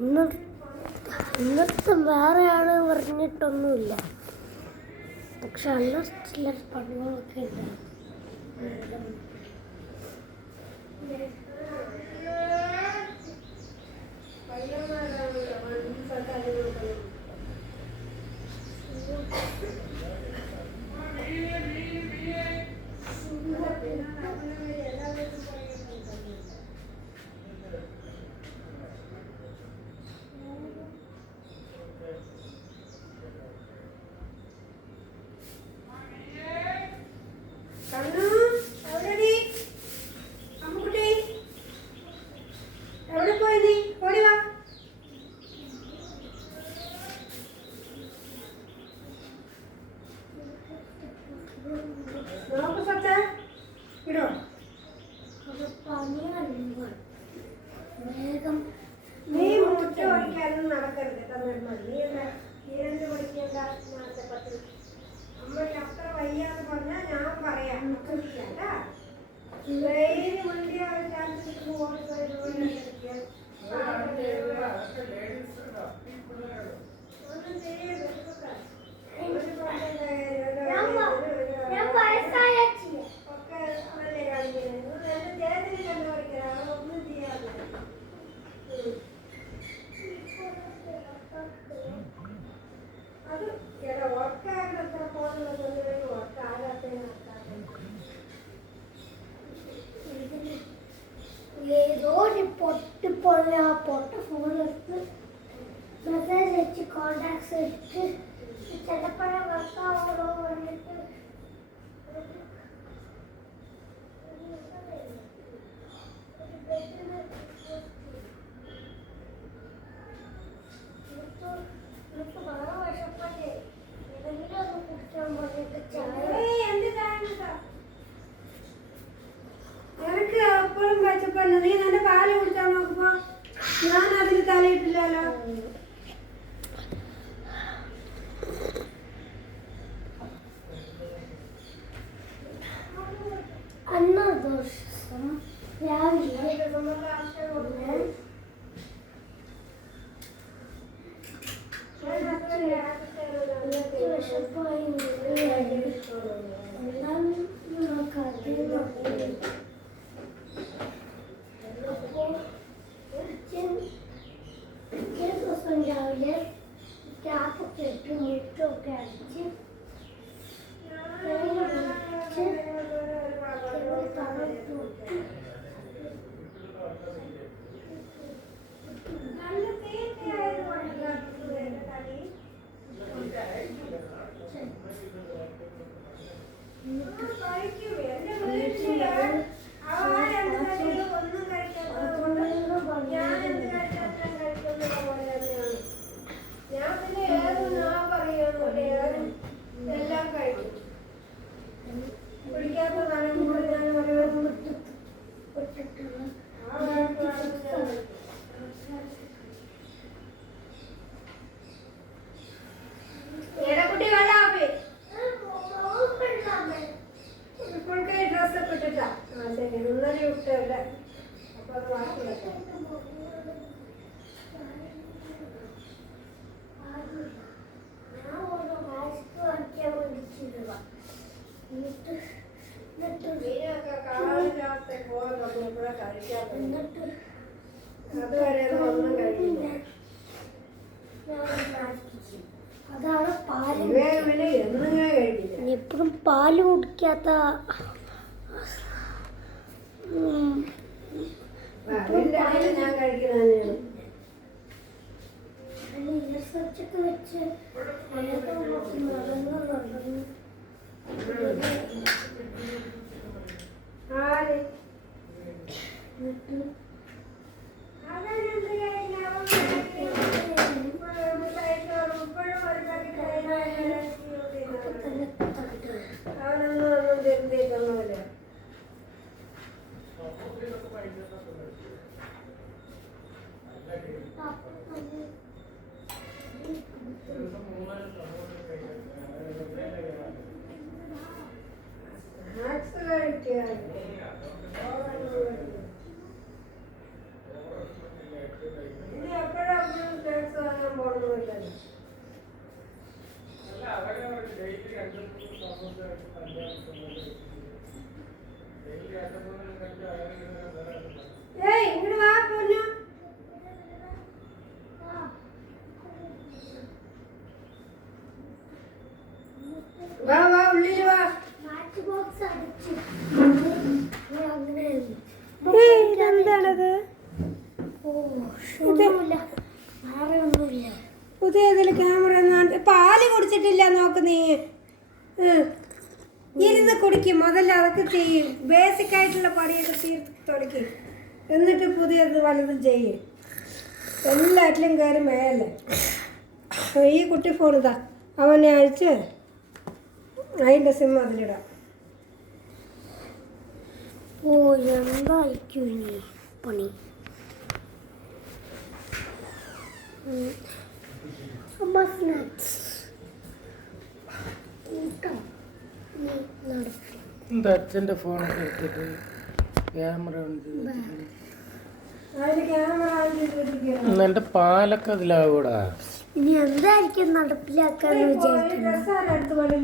ഇന്നത്തെ വേറെ ആള് പറഞ്ഞിട്ടൊന്നുമില്ല, പക്ഷെ അല്ല ചില പണികളൊക്കെ ഉണ്ട്. നീ മുറ്റ പഠിക്കാനും നടക്കരുത്. നീ പഠിക്കേണ്ട അമ്മയ്ക്ക് അത്ര വയ്യാന്ന് പറഞ്ഞാൽ ഞാൻ പറയാം. ഡെയിലി വണ്ടി ചാൻസ് ഒന്നും ചെയ്യരുത്. ഏതോ ഒരു പൊട്ടിപ്പൊള്ള ആ പൊട്ട ഫോണെടുത്ത് മെസ്സേജ് അയച്ച് കോണ്ടാക്ട്സ് എടുത്ത് ചിലപ്പോഴേ വർക്കാവോ പറഞ്ഞിട്ട് വളരെ വിഷപ്പല്ലേ ഏതെങ്കിലും ഒന്ന് കുടിക്കാൻ പറഞ്ഞിട്ട് എനിക്ക് എപ്പോഴും പച്ചപ്പല്ല. നീ നല്ല പാല് കുടിച്ചാൽ നോക്കുമ്പോ ഞാൻ അതിന് തലയിട്ടില്ലല്ലോ. അന്നൊരു ദിവസം രാവിലെ വിശപ്പായി എല്ലാം ഒരു ദിവസം രാവിലെ ടാപ്പൊക്കെ ഇട്ട് മുറ്റമൊക്കെ അടിച്ച് അതാണ് പാല്. എപ്പോഴും പാല് കുടിക്കാത്ത ഇയർസൊക്കെ വെച്ച് അതൊക്കെ ചെയ്യും. ബേസിക് ആയിട്ടുള്ള പണിയൊക്കെ തീർത്ത് തുടക്കി, എന്നിട്ട് പുതിയത് വലുതും ചെയ്യും. എല്ലാറ്റിലും കയറി മേയല്ലേ. ഈ കുട്ടി ഫോൺ ഇതാ, അവനെ അഴിച്ച് അതിൻ്റെ സിം അതിലിടാം. ഓ എന്തായിരിക്കും ഇനി പണി? അമ്മ സ്നാക്സ് എന്താ അച്ഛൻ്റെ ഫോണൊക്കെ എടുത്തിട്ട് ക്യാമറ അതിന് ക്യാമറ എൻ്റെ പാലൊക്കെ അതിലാവൂടാ. ഇനി എന്തായിരിക്കും നടപ്പിലാക്കാന്ന് വിചാരിക്കുന്നു. ഡ്രസ്സാണ് അടുത്ത് പണി